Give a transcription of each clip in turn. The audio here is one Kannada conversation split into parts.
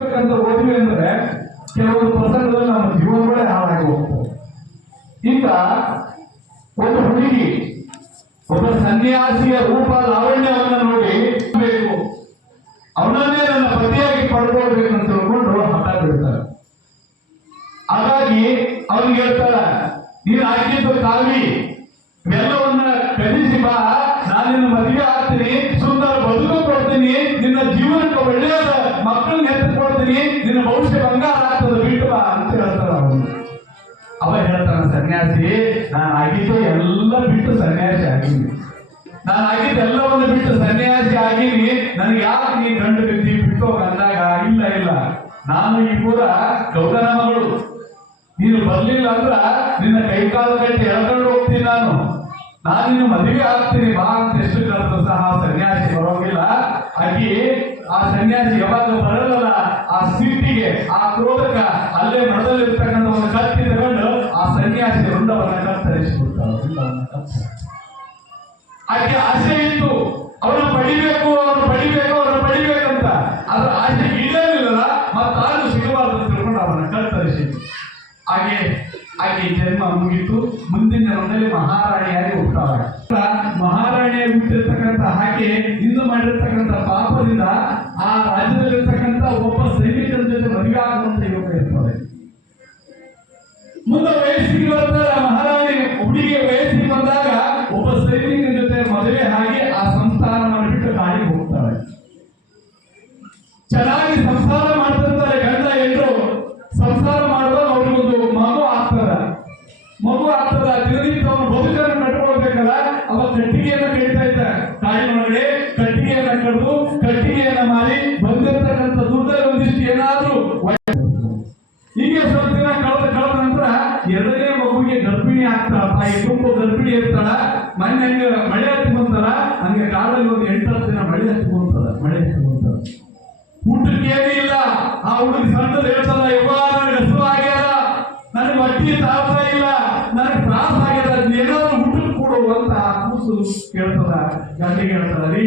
ಓದಿವಿ ಅಂದ್ರೆ ಕೆಲವೊಂದು ಪ್ರಸಂಗದಲ್ಲಿ ನಮ್ಮ ಜೀವನಗಳೇ ಹಾಳಾಗಿ ಹೋಗ್ತವೆ. ಈಗ ಒಂದು ಹುಡುಗಿ, ಒಬ್ಬ ಸನ್ಯಾಸಿಯ ರೂಪ ಲಾವಣ್ಯವನ್ನು ನೋಡಿ, ಬೇಕು. ಅವನನ್ನೇ ನನ್ನ ಪತಿಯಾಗಿ ಪಡ್ಕೊಳ್ಬೇಕು ಅಂತ ತಿಳ್ಕೊಂಡು ಹಠ ಬಿಡ್ತಾರೆ ಹಾಗಾಗಿ ಅವನಿಗೆ ಹೇಳ್ತಾರ ನೀನು ಹಾಕಿದ್ದು ಕಾವಿ ಎಲ್ಲವನ್ನ ಕಲಿಸಿ ಬಾ. ನಾನು ನಿನ್ನ ಮದುವೆ ಆಗ್ತೀನಿ. ಸುಂದರ ಕೊಡ್ತೀನಿ, ನಿನ್ನ ಜೀವನಕ್ಕೆ ಒಳ್ಳೆಯದ ಮಕ್ಕಳನ್ನ ಎತ್ತು ಕೊಡ್ತೀನಿ, ನಿನ್ನ ಭವಿಷ್ಯ ಬಂಗಾರ ಆಗ್ತದೆ, ಬಿಟ್ಟು ಅಂತ ಹೇಳ್ತಾರ ಅವನು ಅವ ಹೇಳ್ತಾನ, ಸನ್ಯಾಸಿ, ನಾನು ಆಗಿದ್ದು ಎಲ್ಲ ಬಿಟ್ಟು ಸನ್ಯಾಸಿ ಆಗಿನಿ ನಾನು ಆಗಿದ್ದು ಎಲ್ಲವನ್ನು ಬಿಟ್ಟು ಸನ್ಯಾಸಿ ಆಗೀನಿ ನನಗೆ ಯಾಕೆ ನೀ ಗಂಡು ಬಿದ್ದಿ ಬಿಟ್ಟು ಅಂದಾಗ ಇಲ್ಲ ಇಲ್ಲ. ನಾನು ಈ ಕೂಡ ಗೌರವಗಳು ನೀನು ಬರ್ಲಿಲ್ಲ ಅಂದ್ರ ನಿನ್ನ ಕೈಕಾಲು ಕಟ್ಟಿ ಎಳ್ಕೊಂಡು ಹೋಗ್ತೀನಿ ನಾನು. ನಾನು ನಿನ್ನ ಮದುವೆ ಆಗ್ತೀನಿ, ಬಾ ಅಂತ ಎಷ್ಟು ಕಾಲದ ಸಹ ಸನ್ಯಾಸಿ ಬರೋಂಗಿಲ್ಲ. ಆಗಿ ಆ ಸನ್ಯಾಸಿ ಯಾವಾಗ ಬರಲ್ಲ ಆ ಸ್ಥಿತಿಗೆ ಆ ಕ್ರೋಧಕ ಅಲ್ಲೇ ಮಠದಲ್ಲಿರ್ತಕ್ಕಂಥ ಒಂದು ಕತ್ತಿ ತಗೊಂಡು ಆ ಸನ್ಯಾಸಿ ರುಂಡವನ್ನ ಕತ್ತರಿಸಿಕೊಡ್ತಾರೆ ಆಕೆ ಆಸೆ ಇತ್ತು. ಅವನು ಪಡಿಬೇಕು ಅವನು ಪಡಿಬೇಕು, ಅವನು ಪಡಿಬೇಕಂತ ಅದ್ರ ಆಸೆ ಈಡೇರಿಲ್ಲ ಮತ್ತೆ ಆದ್ರೂ ಸಿಗಬಾರ್ದು ತಿಳ್ಕೊಂಡು ಅವನ ಕತ್ತರಿಸಿದ್ರು. ಹಾಗೆ ಆಕೆ ಜನ್ಮ ಮುಗಿತು, ಮುಂದಿನ ಜನ್ಮದಲ್ಲಿ ಮಹಾರಾಣಿಯಾಗಿ ಹುಟ್ಟಾಳೆ ಮಹಾರಾಣಿಯಾಗಿ ಹುಟ್ಟಿರ್ತಕ್ಕಂಥ ಹಾಗೆ ಇಂದು ಮಾಡಿರ್ತಕ್ಕಂಥ ಪಾಪದಿಂದ ಆ ರಾಜ್ಯದಲ್ಲಿರ್ತಕ್ಕಂಥ ಒಬ್ಬ ಸೈನಿಕರ ಜೊತೆ ಮದುವೆ ಆಗುವಂತ ಯೋಗ ಇರ್ತದೆ. ಮುಂದೆ ವಯಸ್ಸಿಗೆ ಬರ್ತಾರೆ ಮಹಾರಾಣಿ ಹುಡುಗಿಯ ವಯಸ್ಸಿಗೆ ಬಂದಾಗ ಒಬ್ಬ ಸೈನಿಕನ ಜೊತೆ ಮದುವೆ ಆಗಿ ಆ ಸಂಸಾರವನ್ನು ಬಿಟ್ಟು ಕಾಡಿಗೆ ಹೋಗ್ತಾಳೆ. ಚೆನ್ನಾಗಿ ಸಂಸಾರ ಕಟ್ಟಿಗೆಯನ್ನ ಕಡಿತಾ ಇದ್ದ ಕಾಡಿನ ಒಳಗಡೆ ಕಟ್ಟಿಗೆಯನ್ನ ಕಡಿದು, ಕಟ್ಟಿಗೆಯನ್ನ ಮಾರಿ ಬಂದಿರತಕ್ಕಂಥ ದುಡ್ಡಲ್ಲಿ ಒಂದಿಷ್ಟು ಏನಾದ್ರೂ ಹೀಗೆ ಸ್ವಲ್ಪ ದಿನ ಕಳೆದ ಕಳೆದ ನಂತರ ಎರಡನೇ ಮಗುವಿಗೆ ಗರ್ಭಿಣಿ ಆಗ್ತಾಳ ತಾಯಿ ತುಂಬ ಗರ್ಭಿಣಿ ಇರ್ತಾಳ. ಮೊನ್ನೆ ಹಂಗೆ ಮಳೆ ಹತ್ತಿ ಬಂತಾರ ಹಂಗೆ ಕಾಲಲ್ಲಿ ಒಂದು ಎಂಟತ್ತು ದಿನ ಮಳೆ ಹತ್ತಿ ಬಂತದ ಮಳೆ ಹತ್ತಿ ಬಂತದ ಊಟಕ್ಕೆ ಏನೂ ಇಲ್ಲ. ಆ ಹುಡುಗಿ ಸಣ್ಣದ ಹೇಳ್ತದ ಯವ್ವ, ನನಗೆ ಹಸು ಆಗ್ಯದ. ನನಗೆ ಹೊಟ್ಟಿ ತಾಳ್ತಾ ಇಲ್ಲ. ನನಗೆ ತ್ರಾಸ ಆಗ್ಯದ. ಏನಾದ್ರು ಊಟಕ್ಕೆ ಕೊಡು ಅಂತ ಕೇಳ್ತದ ಕೂಸು ಕೇಳ್ತದ ರೀ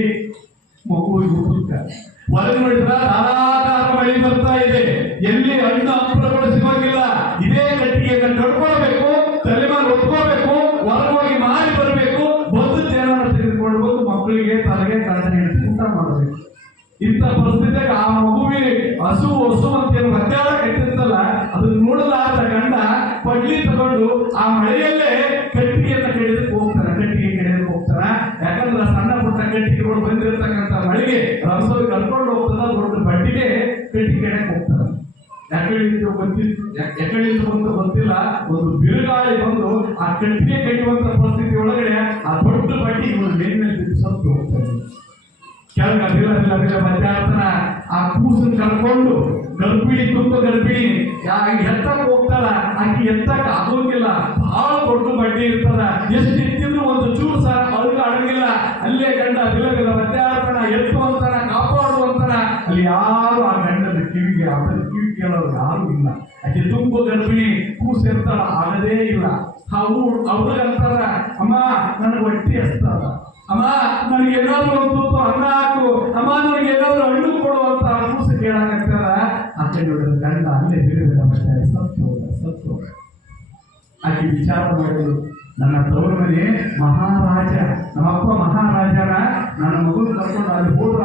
ಮಗುವಿಗೆ ಊಟಕ್ಕೆ ಹೊರಗೆ ನೋಡಿದ್ರ ಧಾರಾಕಾರ ಮಳೆ ಬರ್ತಾ ಇದೆ. ಎಲ್ಲಿ ಅಣ್ಣ ಹಂಪಲುಗಳು ಸಿಗೋಗಿಲ್ಲ. ಇದೇ ಕಟ್ಟಿಗೆಯನ್ನು ಕಟ್ಕೊಳ್ಬೇಕು ತಲೆ ಮೇಲೆ ಒತ್ಕೋಬೇಕು ಹೊರಗೆ ಹೋಗಿ ಮಾರಿ ಬರಬೇಕು. ಬಂದು ಏನಾದ್ರು ತೆಗೆದುಕೊಳ್ಬೇಕು ಮಕ್ಕಳಿಗೆ ತಲೆಗೆ ಕಾಳಜಿ ಊಟ ಮಾಡಬೇಕು. ಇಂಥ ಪರಿಸ್ಥಿತಿಯಾಗ ಆ ಮಗುವಿಗೆ ಹಸು ಹಸು ಅಂತ ಏನು ಮಧ್ಯಾಹ್ನ ಕಟ್ಟಿರ್ತಲ್ಲ, ಅದನ್ನ ನೋಡಲಾರದ ಗಂಡ ಪಡ್ಲಿ ತಗೊಂಡು ಆ ಮಳೆಯಲ್ಲೇ ಕಡೆಗೆ ಹೋಗ್ತಾರೆ ಯಾಕಳಿಂದ ಬಂತು ಯಾಕಳಿಂದ ಬಂದು ಗೊತ್ತಿಲ್ಲ? ಒಂದು ಬಿರುಗಾಳಿ ಬಂದು ಆ ಕಟ್ಟಿಗೆ ಕಟ್ಟುವಂತ ಪರಿಸ್ಥಿತಿ ಒಳಗಡೆ ಆ ದೊಡ್ಡ ಬಟ್ಟಿ ಇವರು ಮೇಲಿನಲ್ಲಿ ಸತ್ತು ಹೋಗ್ತಾರೆ. ಕೆಳಗ ಬಿಲ್ಲ ಅಭಿಲ ಮಧ್ಯಾಹ್ನ ಆ ಕೂಸನ್ ಕರ್ಕೊಂಡು ಗರ್ಭಿಣಿ ತುಂಬ ಗರ್ಭಿಣಿ ಎತ್ತಕ್ಕೆ ಹೋಗ್ತಾರ, ಆಕೆ ಎತ್ತಕ್ಕೆ ಆಗೋಗಿಲ್ಲ. ಬಹಳ ದೊಡ್ಡ ಬಡ್ಡಿ ಇರ್ತದ. ಎಷ್ಟು ಇತ್ತಿದ್ರು ಒಂದು ಚೂರು ಸಹ ಅವ್ರಿಗೆ ಅಡಗಿಲ್ಲ ಅಲ್ಲೇ ಗಂಡ ಬಿಲ್ಲ ಎತ್ತು ಮಧ್ಯಾಹ್ನ ಕಾಪಾಡು ಅಂತಾನ ಅಲ್ಲಿ ಯಾರು ಆ ಕಿವಿಗೆ ಅವನ ಕಿವಿ ಕೇಳೋರು ಯಾರು ಇಲ್ಲ. ಆಕೆ ತುಂಬ ಗರ್ಭಿಣಿ ಕೂಸು ಇರ್ತಾಳ ಆಗದೇ ಇಲ್ಲ. ಅವ್ರು ಅವ್ರಿಗಂತಾರ ಅಮ್ಮ ನನಗೆ ಹೊಟ್ಟಿ ಹಸ್ತಾರ ಅಮ್ಮ, ನನಗೆ ಏನಾದ್ರು ಒಂದು ಅನ್ನ ಹಾಕು. ಅಮ್ಮ, ನನಗೆ ಏನಾದ್ರು ಹಣ್ಣು ಕೊಡು ಅಂತ ಕೂಸು ಕೇಳಾಕತ್ತಾರ ಆಕೆ ನೋಡಿದ್ರೆ ಗಂಡ ಅಲ್ಲೇ ಬೇರೆ ಮತ್ತೆ ಸತ್ತು ಸತ್ತು. ಆಕೆ ವಿಚಾರ ಮಾಡಿದ್ರು ನನ್ನ ತವರು ಮನೆ ಮಹಾರಾಜ, ನಮ್ಮಪ್ಪ ಮಹಾರಾಜನ, ನನ್ನ ಮಗು ಕರ್ಕೊಂಡು ಅಲ್ಲಿ ಹೋದ್ರು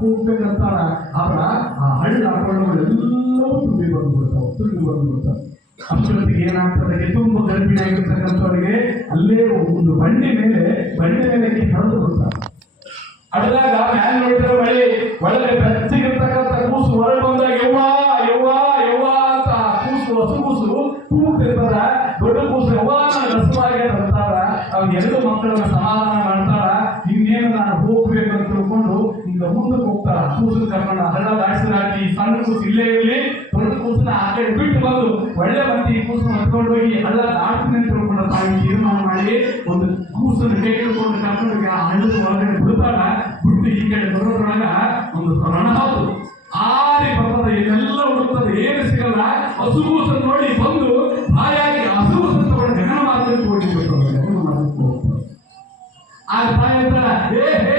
ಹೋಗ್ಬೇಕಂತಾಳ ಅಂತಾರ ಆದ್ರ ಆ ಹಳ್ಳ ಎಲ್ಲವೂ ತುಂಬಿ ಬಂದ್ಬಿಡ್ತಾವ ತುಂಬಿ ಬಂದ್ಬಿಡ್ತಾವ. ಅಷ್ಟೊತ್ತಿಗೆ ಏನಾಗ್ತದೆ ತುಂಬ ಗರ್ಭಿಣಿ ಆಗಿರ್ತಕ್ಕಂಥವ್ರಿಗೆ ಅಲ್ಲೇ ಒಂದು ಬಂಡಿ ಮೇಲೆ ಬಂಡಿ ಮೇಲೆ ಹರಿದು ಬಿಡ್ತಾರೆ. ಅಡದಾಗ ಮ್ಯಾಲ ನೋಡಿದ್ರೆ ಮಳೆ ಒಳಗೆ ಬೆಚ್ಚಗಿರ್ತಕ್ಕಂಥ ಕೂಸು, ಹೊರಗೆ ಬಂದಾಗ ಯವ್ವ ಯವ್ವ ಯವ್ವ ಅಂತ ಕೂಸು, ಹಸು ಕೂಸು ಕೂಗ್ತಿರ್ತಾರ ದೊಡ್ಡ ಕೂಸು ಯವ್ವ ನಸವಾಗಿ ಅಂತಾರ ಅವ್ನ ಎರಡು ಮಕ್ಕಳನ್ನ ಸಮಾಧಾನ ಮಾಡ್ತಾರ ಇನ್ನೇನು ನಾನು ಹೋಗ್ಬೇಕು ಅಂತ ತಿಳ್ಕೊಂಡು ಈಗ ಮುಂದಕ್ಕೆ ಹೋಗ್ತಾರ ಕೂಸು ಕರ್ಕೊಂಡು ಹಳ್ಳ ದಾಸಿನ ಹಾಕಿ, ಸಣ್ಣ ಕೂಸು ಇಲ್ಲೇ ಇರಲಿ, ದೊಡ್ಡ ಕೂಸನ್ನ ಆ ಕಡೆ ಬಿಟ್ಟು ಬಂದು ಒಳ್ಳೆ ಮಂದಿ ಈ ಹತ್ಕೊಂಡು ಹೊತ್ಕೊಂಡು ಹೋಗಿ ಹಳ್ಳ ದಾಟ್ತೀನಿ ಅಂತ ತಾಯಿ ತೀರ್ಮಾನ ಮಾಡಿ ಒಂದು ಕೂಸನ್ನು ಕೇಳಿಕೊಂಡು ಹಿಡ್ಕೊಂಡು ಕರ್ಕೊಂಡು ಹೋಗಿ ಆ ಹಳ್ಳದ ಒಳಗಡೆ ಬಿಡ್ತಾಳ ಬಿಟ್ಟು ಈ ಕಡೆ ಬರೋದ್ರೊಳಗ ಒಂದು ರಣಹಾವು ಆರಿ ಬರ್ತದೆ, ಇದೆಲ್ಲ ಹುಡುಕ್ತದೆ, ಏನು ಸಿಗಲ್ಲ. ಹಸುಗೂಸನ್ನು ನೋಡಿ ಬಂದು ಬಾಯಾಗಿ ಹಸುಗೂಸನ್ನು ತಗೊಂಡು ಗಗನ ಮಾತ್ರ ಆ ತಾಯಿ ಹತ್ರ, ಏ, ಹೇ